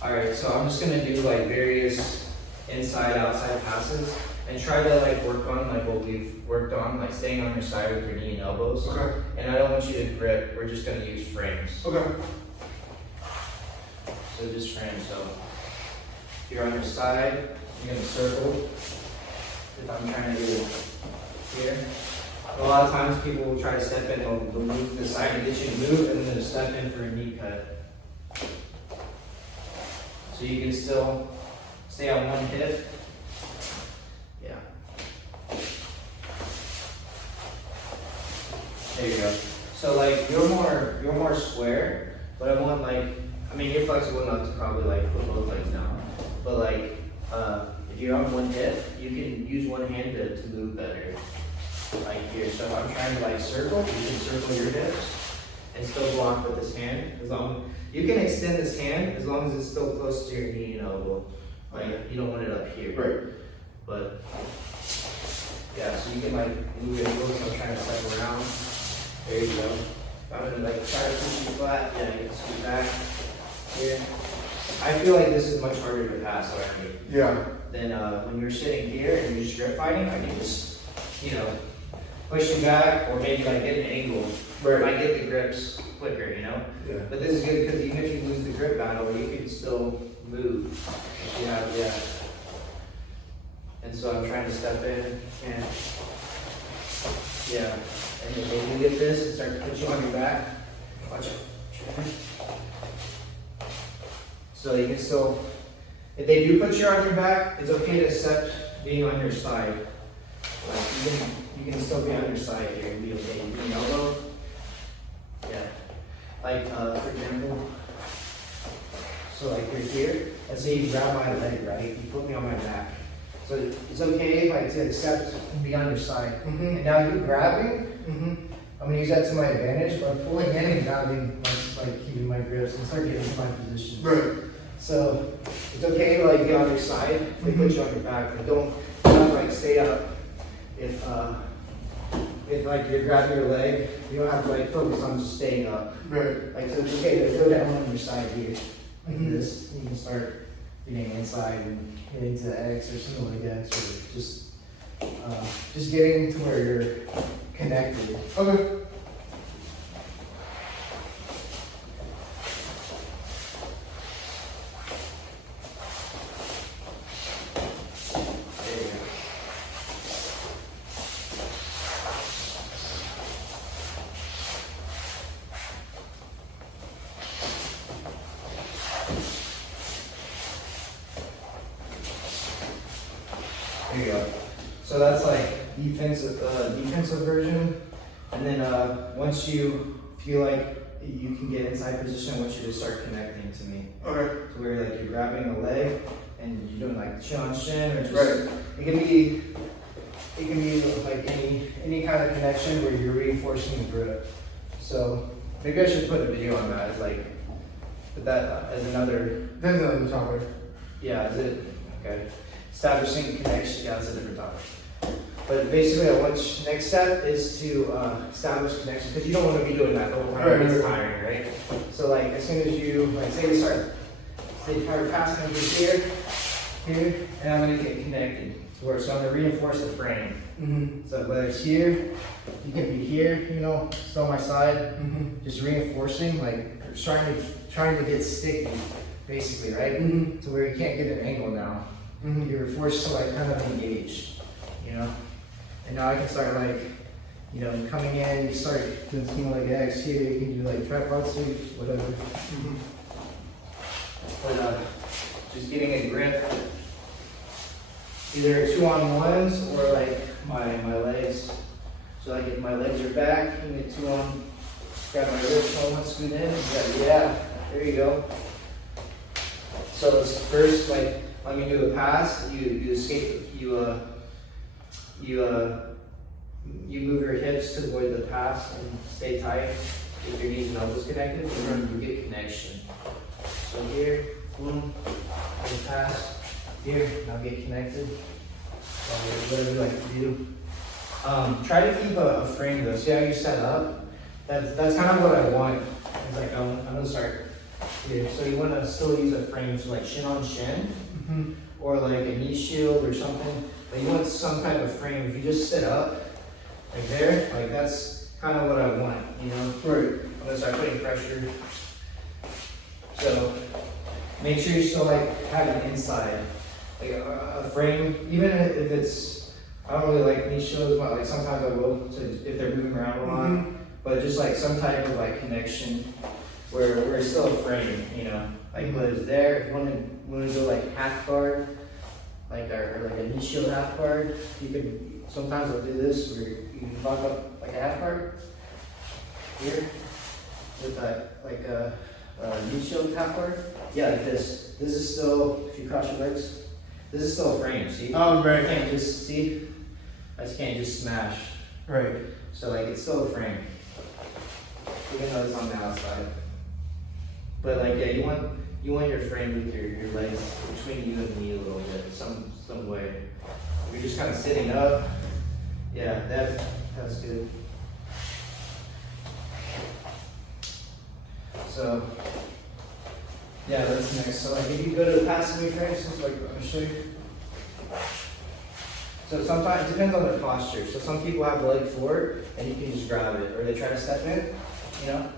Alright, so I'm just gonna do like various inside, outside passes and try to like work on like what we've worked on, like staying on your side with your knee and elbows. Okay. And I don't want you to grip, we're just gonna use frames. Okay. So just frames, so if you're on your side, you're gonna circle. If I'm trying to do here. A lot of times people will try to step in, they'll move to the side to get you to move, and then they'll step in for a knee cut. So you can still stay on one hip. Yeah. There you go. So like you're more square, but I want like, I mean you're flexible enough to probably like put both legs down. But like if you're on one hip, you can use one hand to move better. Like here. So if I'm trying to like circle, you can circle your hips and still block with this hand. As long you can extend this hand as long as it's still close to your knee and elbow. Like you don't want it up here. Right. But yeah, so you can like move it a little. So I'm trying to step around. There you go. If I'm gonna like try to push you flat, yeah, you can scoot back here. I feel like this is much harder to pass already. Yeah. Than when you're sitting here and you're just grip fighting. I can just, you know, push you back or maybe like get an angle. Right. I get the grips quicker, you know? Yeah. But this is good because even if you lose the grip battle, you can still move. If you have, yeah. And so I'm trying to step in and, yeah. And then maybe you get this and start to put you on your back. Watch out. So you can still, if they do put you on your back, it's okay to accept being on your side. Like you can still be on your side here and be okay. You can elbow. Yeah. Like for example, so like you're here, let's say you grab my leg, right? You put me on my back. So it's okay like to accept and be on your side. And now you grabbing, I'm gonna use that to my advantage, but I'm pulling in and grabbing like keeping my grips and start getting into my position. Right. So it's okay to like be on your side if they put you on your back, but don't like stay up. If like you're grabbing your leg, you don't have to like focus on just staying up. Right. Like so it's okay to go down on your side here, like this. You can start getting inside and getting to X or something like X, or just getting to where you're connected. Okay. There you go. So that's like defensive version. And then once you feel like you can get inside position, I want you to start connecting to me. Okay. So where like you're grabbing a leg and you're doing like chin on shin or just Right. it can be like any kind of connection where you're reinforcing the grip. So maybe I should put a video on that as like put that as another. That's another topic. Yeah, is it? Okay. Establishing connection, yeah, that's a different topic. But basically, next step is to establish connection, because you don't want to be doing that the whole time. Right, It's right. tiring, right? So like, as soon as you, like say we start, say you're passing over here, and I'm going to get connected to where, so I'm going to reinforce the frame. So whether it's here, you can be here, you know, still on my side, just reinforcing, like trying to get sticky, basically, right? To where you can't get an angle now. You're forced to like kind of engage, you know? And now I can start like, you know, coming in, you start doing like X here, you can do like tripod sweeps, whatever. But just getting a grip, either 2-on-1s or like my legs. So like if my legs are back, you can get 2-on, grab my wrist, 1 scoot in, yeah, there you go. So it's first like, let me do a pass, you escape, you move your hips to avoid the pass and stay tight with your knees and elbows connected, and then you get connection. So here, boom, and pass, here, now get connected. Whatever you like to do. Try to keep a frame though, see how you set up? That's kind of what I want. It's like, I'm gonna start here. So you want to still use a frame, so like shin on shin, or like a knee shield or something. But you want some type of frame. If you just sit up, like there, like that's kind of what I want, you know? Right. I'm gonna start putting pressure. So make sure you still like have an inside, like a frame, even if it's, I don't really like knee shields, but like sometimes I will, if they're moving around a lot, but just like some type of like connection where it's still a frame, you know, like but it's there. If you want to go like half guard, like or like a knee shield half guard, you could sometimes I'll do this where you can lock up like a half guard here with that like a knee shield half guard. Yeah, like this. This is still, if you cross your legs, this is still a frame. See? Oh, right. I can't just see. I just can't just smash. Right. So like it's still a frame, even though it's on the outside. But like yeah, you want your frame with your legs between you and me a little bit, some way. If you're just kind of sitting up, yeah, that's good. So yeah, that's next. So like if you go to the passive knee, for instance, like I'm gonna show you. So sometimes it depends on their posture. So some people have the leg forward and you can just grab it, or they try to step in, you know.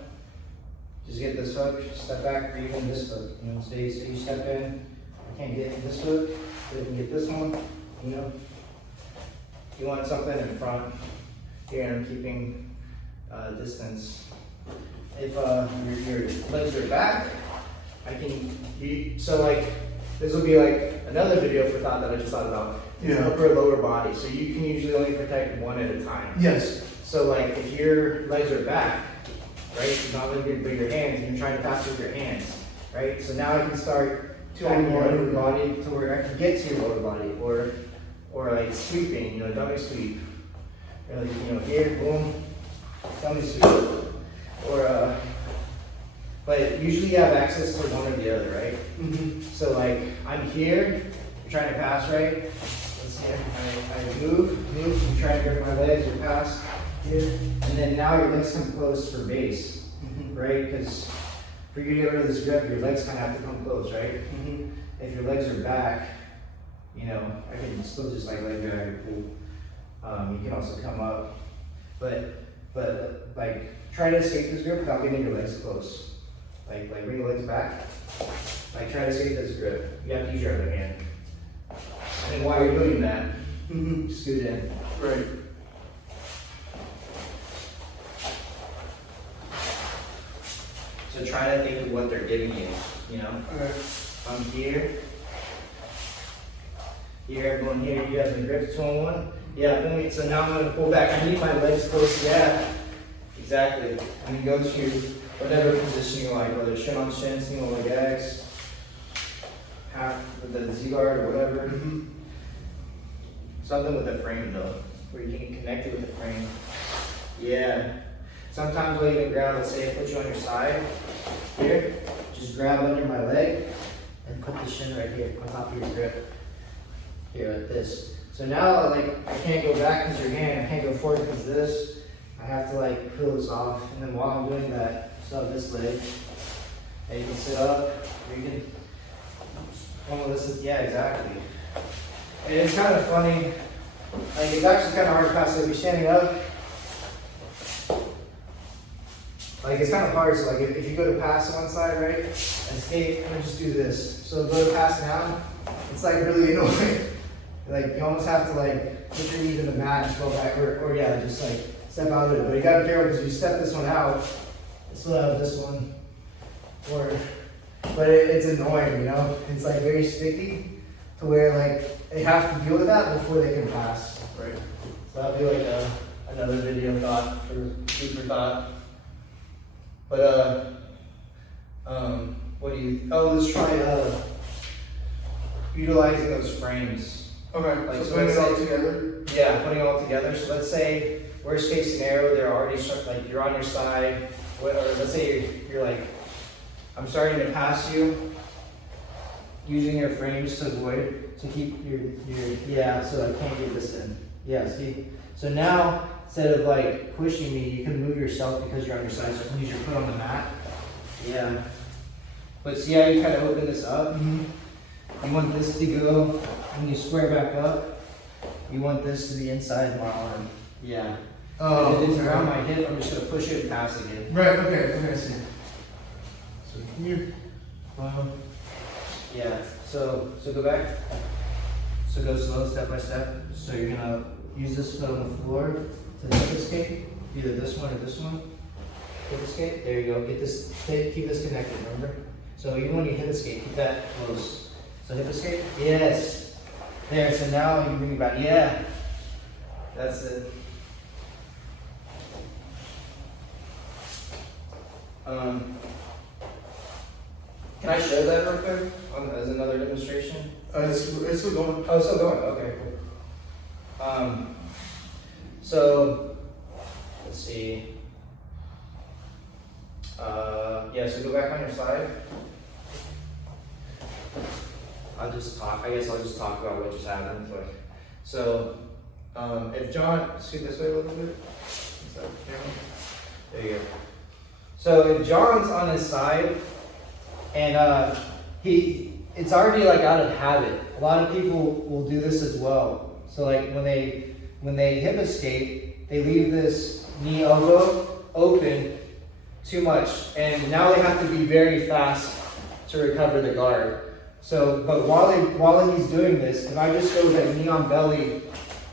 Just get this hook, step back, or even this hook. You know, so you step in, I can't get this hook, so you can get this one, you know. You want something in front here, and I'm keeping distance. If your legs are back, so like, this will be like another video for thought that I just thought about. It's upper lower body, so you can usually only protect one at a time. Yes. So like if your legs are back, right, you're not looking at your hands, you're trying to pass with your hands, right? So now I can start to your lower body to where I can get to your lower body, or like sweeping, you know, dummy sweep. Or like, you know, here, boom, dummy sweep. Or but usually you have access to one or the other, right? So like I'm here, you're trying to pass, right? Let's see, I move, I'm trying to grip my legs or pass here, and then now your legs come close for base, right? Because for you to get rid of this grip, your legs kind of have to come close, right? If your legs are back, you know, I can still just like leg drag or pull. You can also come up, but like try to escape this grip without getting your legs close. Like bring your legs back. Like try to escape this grip. You have to use your other hand. And while you're doing that, scoot in. Right. So try to think of what they're giving you, you know? Okay. I'm here. Here, everyone here, you have the grip 2-on-1. Yeah, boom, so now I'm gonna pull back. I need my legs close, yeah. Exactly. And you go to whatever position you like, whether shin on shin, single leg X, half with the Z-guard or whatever. Something with a frame though, where you can connect it with the frame. Yeah. Sometimes I'll even grab, let's say I put you on your side, here, just grab under my leg and put the shin right here on top of your grip. Here, like this. So now, like, I can't go back because your hand, I can't go forward because this. I have to like peel this off, and then while I'm doing that, still have this leg. And you can sit up, or you can, this is, yeah, exactly. And it's kind of funny, like it's actually kind of hard to pass, so if you're standing up, like it's kind of hard, so like if you go to pass on one side, right, and skate, I'm gonna just do this. So go to pass now, it's like really annoying. Like you almost have to like put your knees in the mat and go back, or yeah, just like step out of it. But you gotta be careful because if you step this one out, you still have this one. But it's annoying, you know? It's like very sticky to where like they have to deal with that before they can pass. Right. So that'll be like another video thought for food for thought. But what do you? Oh, let's try utilizing those frames. Okay. Like, So putting it all together. Yeah, putting it all together. So let's say worst case scenario, they're already like you're on your side, or let's say you're like, I'm starting to pass you, using your frames to avoid, to keep your yeah. So I can't get this in. Yeah. See. So now instead of like pushing me, you can move yourself because you're on your side. So you can use your foot on the mat. Yeah. But see how you kind of open this up? You want this to go, when you square back up, you want this to the inside of my arm. Yeah. If it's around my hip, I'm just going to push it and pass again. Right, okay, I see. So here. Yeah, so go back. So go slow, step by step. So you're going to use this foot on the floor to hip escape. Either this one or this one. Hip escape. There you go. Get this, keep this connected, remember? So even when you hip escape, keep that close. So hip escape? Yes. There, so now you bring it back. Yeah. That's it. Can I show that real quick as another demonstration? It's still going. Oh, it's still going. Okay, cool. So let's see. Yeah, so go back on your side. I guess I'll just talk about what just happened. So, if John, scoot this way a little bit. There you go. So if John's on his side, and it's already like out of habit. A lot of people will do this as well. So like when they hip escape, they leave this knee elbow open too much, and now they have to be very fast to recover the guard. So, but while he's doing this, if I just go with that knee on belly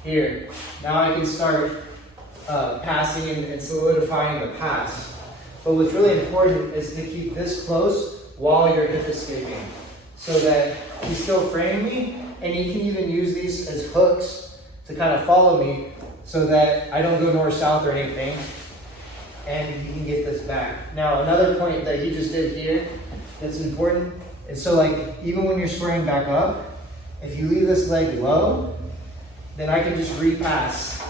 here, now I can start passing and solidifying the pass. But what's really important is to keep this close while you're hip escaping, so that he's still framing me, and you can even use these as hooks to kind of follow me, so that I don't go north-south or anything, and you can get this back. Now, another point that he just did here that's important is, so like, even when you're squaring back up, if you leave this leg low, then I can just repass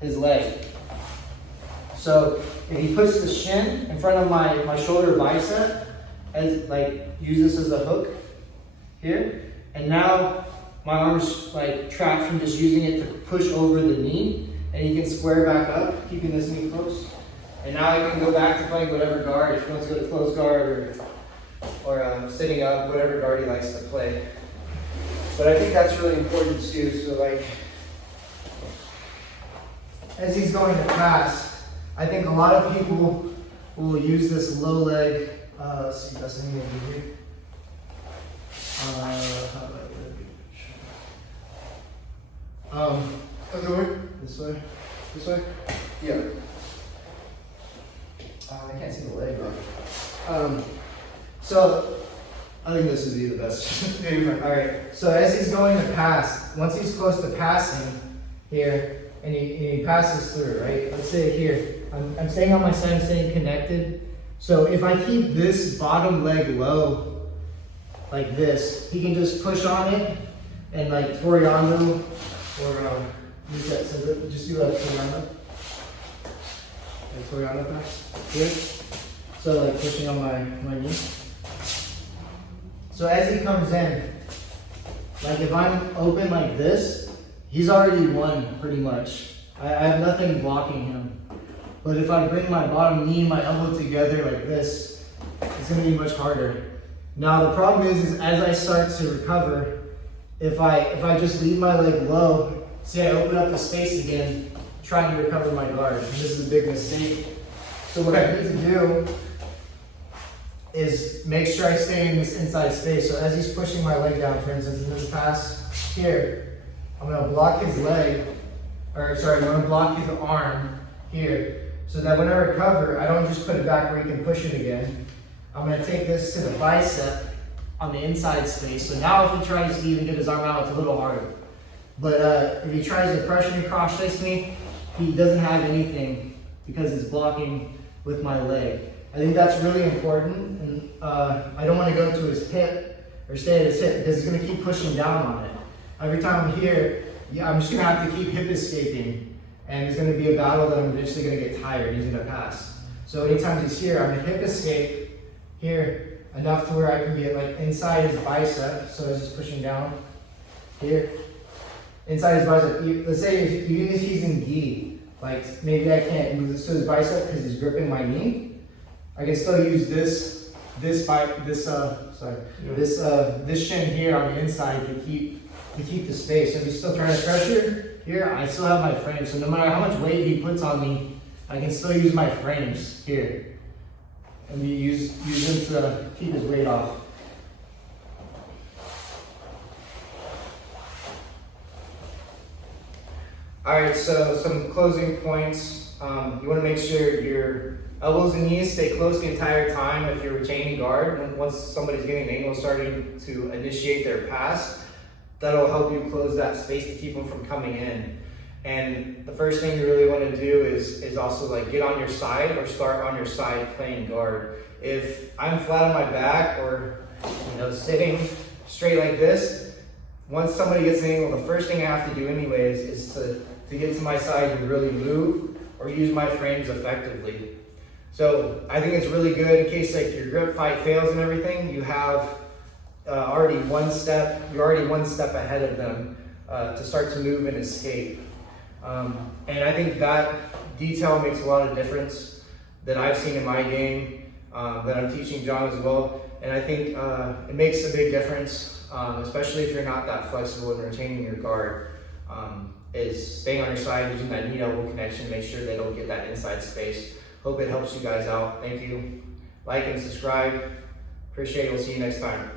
his leg. So if he puts the shin in front of my shoulder bicep, as like, use this as a hook here, and now my arm's like trapped from just using it to push over the knee, and he can square back up, keeping this knee close. And now I can go back to playing whatever guard, if he wants to go to close guard or sitting up, whatever guard he likes to play. But I think that's really important too. So like, as he's going to pass, I think a lot of people will use this low leg. Let's see, that's the knee over here. How do I get a good picture? Other way? This way? This way? Yeah. I can't see the leg, bro. So, I think this would be the best. Alright, so as he's going to pass, once he's close to passing here, and he passes through, right? Let's say here, I'm staying on my side, I'm staying connected. So if I keep this bottom leg low, like this, he can just push on it, and like Toriano, or use that, so just do that Toriano. Like Toriano pass, here. So like pushing on my knee. So as he comes in, like if I'm open like this, he's already won pretty much. I have nothing blocking him. But if I bring my bottom knee and my elbow together like this, it's gonna be much harder. Now the problem is as I start to recover, if I just leave my leg low, see I open up the space again, trying to recover my guard. And this is a big mistake. So what I need to do is make sure I stay in this inside space. So as he's pushing my leg down, for instance, in this pass here, I'm gonna block his leg, I'm gonna block his arm here, so that when I recover, I don't just put it back where he can push it again. I'm gonna take this to the bicep on the inside space. So now if he tries to even get his arm out, it's a little harder. But if he tries to pressure me, cross face me, he doesn't have anything because it's blocking with my leg. I think that's really important, and I don't want to go to his hip or stay at his hip because he's going to keep pushing down on it. Every time I'm here, I'm just going to have to keep hip escaping, and it's going to be a battle that I'm eventually going to get tired. He's going to pass. So anytime he's here, I'm going to hip escape here enough to where I can get like inside his bicep. So as he's pushing down here, inside his bicep. Let's say even if he's in gi, like maybe I can't move this to his bicep because he's gripping my knee. I can still use this this shin here on the inside to keep the space. If he's still trying to pressure here, I still have my frame. So no matter how much weight he puts on me, I can still use my frames here. And we use them to keep his weight off. Alright, so some closing points. You want to make sure your elbows and knees stay close the entire time if you're retaining guard. Once somebody's getting an angle, starting to initiate their pass, that'll help you close that space to keep them from coming in. And the first thing you really want to do is also like get on your side or start on your side playing guard. If I'm flat on my back or sitting straight like this, once somebody gets an angle, the first thing I have to do anyways is to get to my side and really move or use my frames effectively. So I think it's really good in case like your grip fight fails and everything, you have you're already one step ahead of them to start to move and escape. And I think that detail makes a lot of difference that I've seen in my game, that I'm teaching John as well. And I think it makes a big difference, especially if you're not that flexible in retaining your guard, is staying on your side, using that knee-elbow connection, make sure they don't get that inside space. Hope it helps you guys out. Thank you. Like and subscribe. Appreciate it. We'll see you next time.